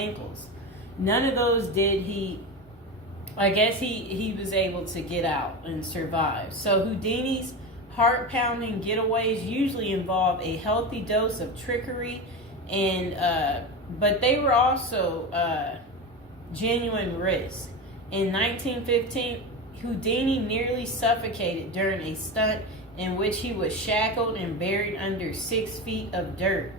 ankles. None of those did he. I guess he was able to get out and survive. So Houdini's heart-pounding getaways usually involve a healthy dose of trickery, and but they were also genuine risks. In 1915, Houdini nearly suffocated during a stunt in which he was shackled and buried under 6 feet of dirt.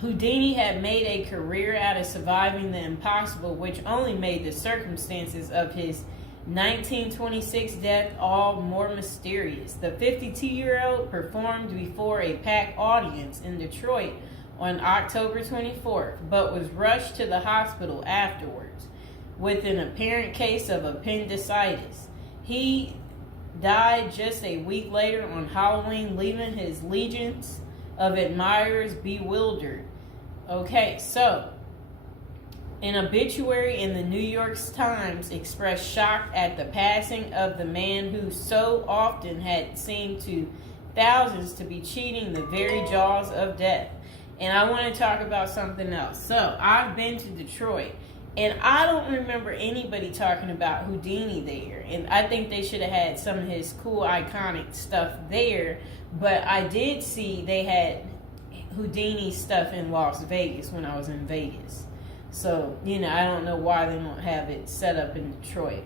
Houdini had made a career out of surviving the impossible, which only made the circumstances of his 1926 death all more mysterious. The 52-year-old performed before a packed audience in Detroit on October 24th, but was rushed to the hospital afterwards with an apparent case of appendicitis. He died just a week later on Halloween, leaving his legions of admirers bewildered. Okay, so an obituary in the New York Times expressed shock at the passing of the man who so often had seemed to thousands to be cheating the very jaws of death. And I want to talk about something else. So I've been to Detroit, and I don't remember anybody talking about Houdini there. And I think they should have had some of his cool, iconic stuff there. But I did see they had Houdini stuff in Las Vegas when I was in Vegas. So, I don't know why they don't have it set up in Detroit.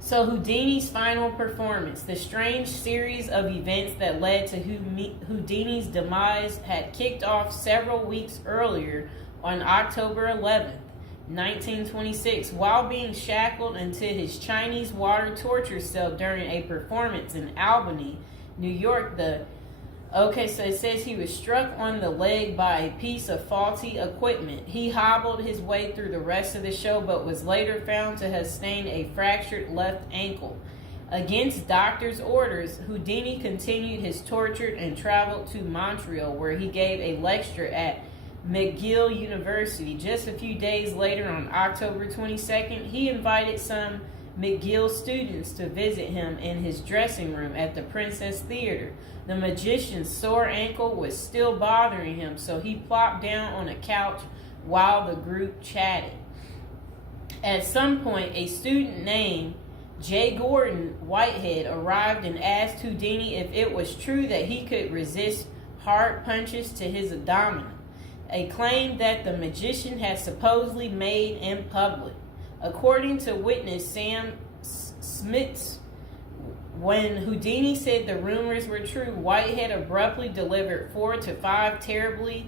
So Houdini's final performance, the strange series of events that led to Houdini's demise, had kicked off several weeks earlier on October 11th, 1926, while being shackled into his Chinese water torture cell during a performance in Albany, New York. So it says he was struck on the leg by a piece of faulty equipment. He hobbled his way through the rest of the show, but was later found to have sustained a fractured left ankle. Against doctors' orders, Houdini continued his torture and traveled to Montreal, where he gave a lecture at McGill University. Just a few days later, on October 22nd, he invited some McGill students to visit him in his dressing room at the Princess Theater. The magician's sore ankle was still bothering him, so he plopped down on a couch while the group chatted. At some point, a student named J. Gordon Whitehead arrived and asked Houdini if it was true that he could resist hard punches to his abdomen, a claim that the magician had supposedly made in public. According to witness Sam Smits, when Houdini said the rumors were true, Whitehead abruptly delivered 4 to 5 terribly,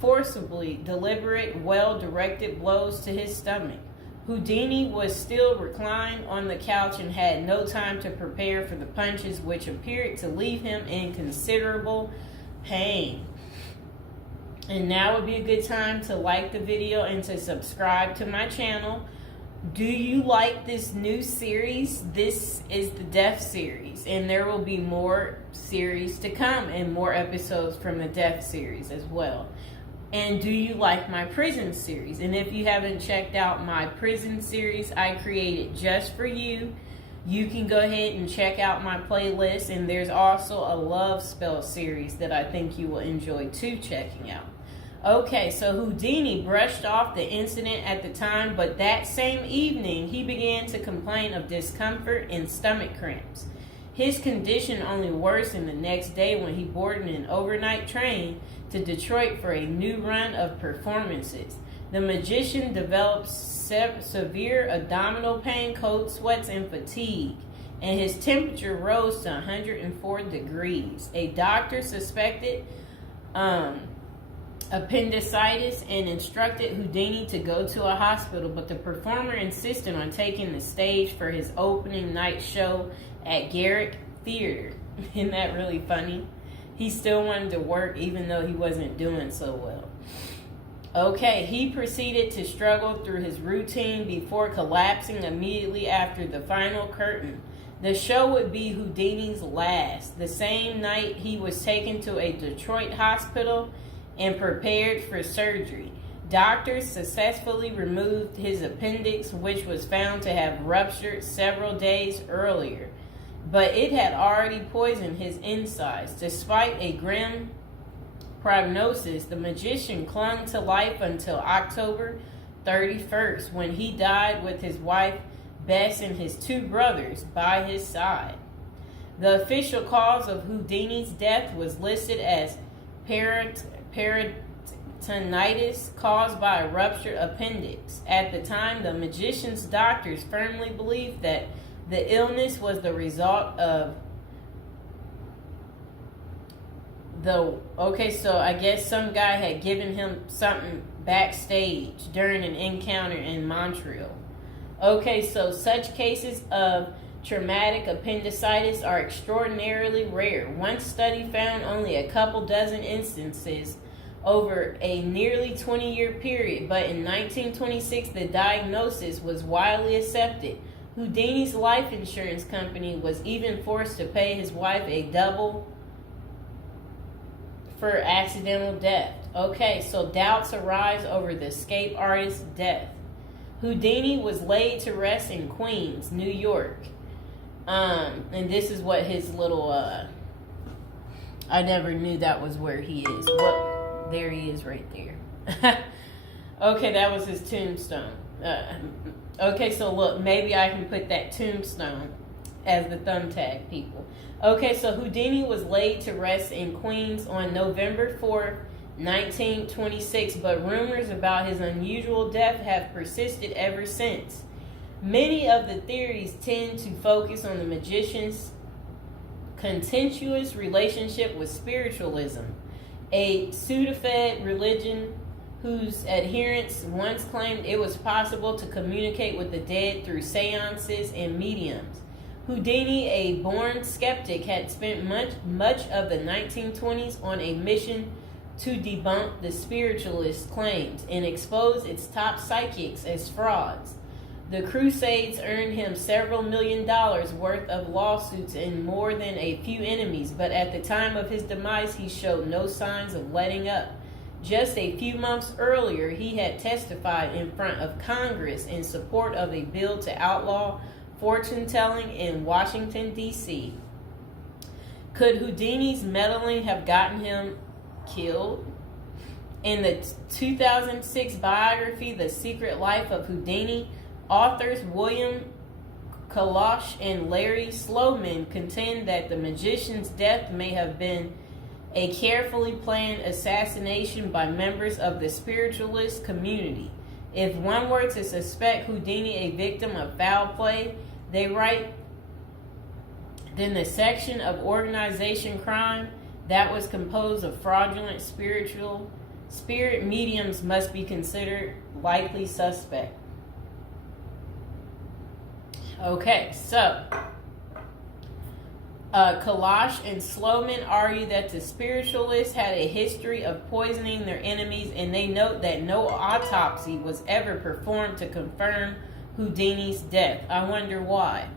forcibly deliberate, well-directed blows to his stomach. Houdini was still reclined on the couch and had no time to prepare for the punches, which appeared to leave him in considerable pain. And now would be a good time to like the video and to subscribe to my channel. Do you like this new series? This is the Death series, and there will be more series to come and more episodes from the Death series as well. And do you like my prison series? And if you haven't checked out my prison series I created just for you, you can go ahead and check out my playlist. And there's also a love spell series that I think you will enjoy too checking out. Okay, so Houdini brushed off the incident at the time, but that same evening he began to complain of discomfort and stomach cramps. His condition only worsened the next day when he boarded an overnight train to Detroit for a new run of performances. The magician developed severe abdominal pain, cold sweats, and fatigue, and his temperature rose to 104 degrees. A doctor suspected appendicitis and instructed Houdini to go to a hospital, but the performer insisted on taking the stage for his opening night show at Garrick Theater. Isn't that really funny? He still wanted to work even though he wasn't doing so well. Okay, he proceeded to struggle through his routine before collapsing immediately after the final curtain. The show would be Houdini's last. The same night, he was taken to a Detroit hospital and prepared for surgery. Doctors successfully removed his appendix, which was found to have ruptured several days earlier, but it had already poisoned his insides. Despite a grim prognosis, the magician clung to life until October 31st, when he died with his wife Bess and his two brothers by his side. The official cause of Houdini's death was listed as peritonitis caused by a ruptured appendix. At the time, the magician's doctors firmly believed that the illness was the result of so I guess some guy had given him something backstage during an encounter in Montreal. Okay, so such cases of traumatic appendicitis are extraordinarily rare. One study found only a couple dozen instances over a nearly 20-year period, but in 1926 the diagnosis was widely accepted. Houdini's life insurance company was even forced to pay his wife a double for accidental death. Okay, so doubts arise over the escape artist's death. Houdini was laid to rest in Queens, New York. And this is what his little, I never knew that was where he is. Well, there he is right there. Okay, that was his tombstone. Okay, so look, maybe I can put that tombstone as the thumbtack, people. Okay, so Houdini was laid to rest in Queens on November 4th, 1926, but rumors about his unusual death have persisted ever since. Many of the theories tend to focus on the magician's contentious relationship with spiritualism, a pseudo-fed religion whose adherents once claimed it was possible to communicate with the dead through seances and mediums. Houdini, a born skeptic, had spent much of the 1920s on a mission to debunk the spiritualist claims and expose its top psychics as frauds. The Crusades earned him several $1 million worth of lawsuits and more than a few enemies, but at the time of his demise, he showed no signs of letting up. Just a few months earlier, he had testified in front of Congress in support of a bill to outlaw fortune-telling in Washington, D.C. Could Houdini's meddling have gotten him killed? In the 2006 biography, The Secret Life of Houdini, authors William Kalash and Larry Sloman contend that the magician's death may have been a carefully planned assassination by members of the spiritualist community. If one were to suspect Houdini a victim of foul play, they write, then the section of organization crime that was composed of fraudulent spirit mediums must be considered likely suspect. Okay, so Kalash and Sloman argue that the spiritualists had a history of poisoning their enemies, and they note that no autopsy was ever performed to confirm Houdini's death. I wonder why.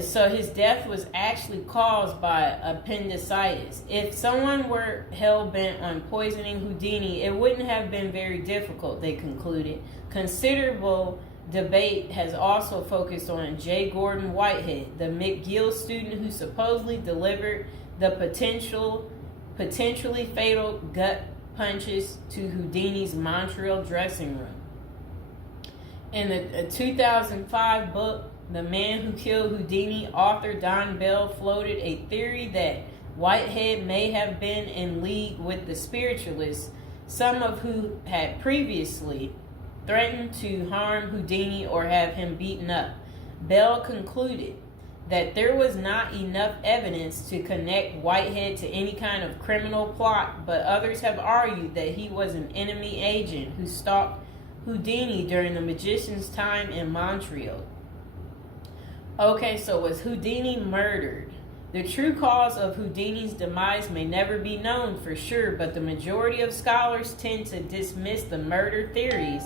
So his death was actually caused by appendicitis. If someone were hell-bent on poisoning Houdini, it wouldn't have been very difficult, they concluded. Considerable debate has also focused on J. Gordon Whitehead, the McGill student who supposedly delivered the potentially fatal gut punches to Houdini's Montreal dressing room. In the 2005 book, The Man Who Killed Houdini, author Don Bell floated a theory that Whitehead may have been in league with the spiritualists, some of who had previously threatened to harm Houdini or have him beaten up. Bell concluded that there was not enough evidence to connect Whitehead to any kind of criminal plot, but others have argued that he was an enemy agent who stalked Houdini during the magician's time in Montreal. Okay, so was Houdini murdered? The true cause of Houdini's demise may never be known for sure, but the majority of scholars tend to dismiss the murder theories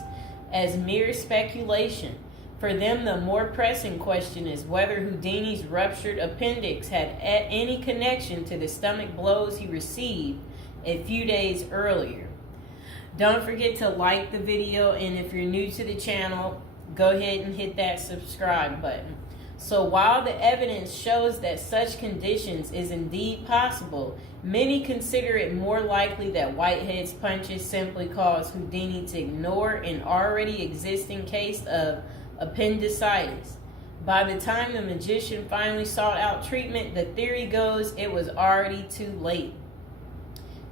as mere speculation. For them, the more pressing question is whether Houdini's ruptured appendix had any connection to the stomach blows he received a few days earlier. Don't forget to like the video, and if you're new to the channel, go ahead and hit that subscribe button. So while the evidence shows that such conditions is indeed possible, Many consider it more likely that Whitehead's punches simply caused Houdini to ignore an already existing case of appendicitis. By the time the magician finally sought out treatment, the theory goes it was already too late.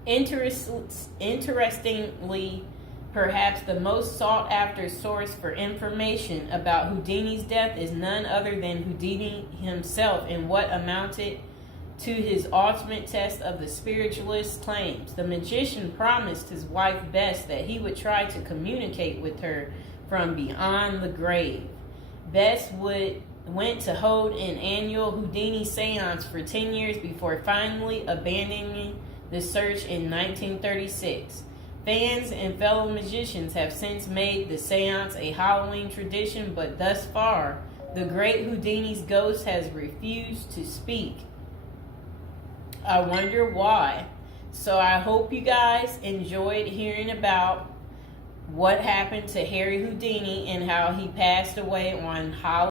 Interestingly, perhaps the most sought after source for information about Houdini's death is none other than Houdini himself in what amounted to his ultimate test of the spiritualist's claims. The magician promised his wife Bess that he would try to communicate with her from beyond the grave. Bess went to hold an annual Houdini seance for 10 years before finally abandoning the search in 1936. Fans and fellow magicians have since made the seance a Halloween tradition, but thus far, the great Houdini's ghost has refused to speak. I wonder why. So I hope you guys enjoyed hearing about what happened to Harry Houdini and how he passed away on Halloween.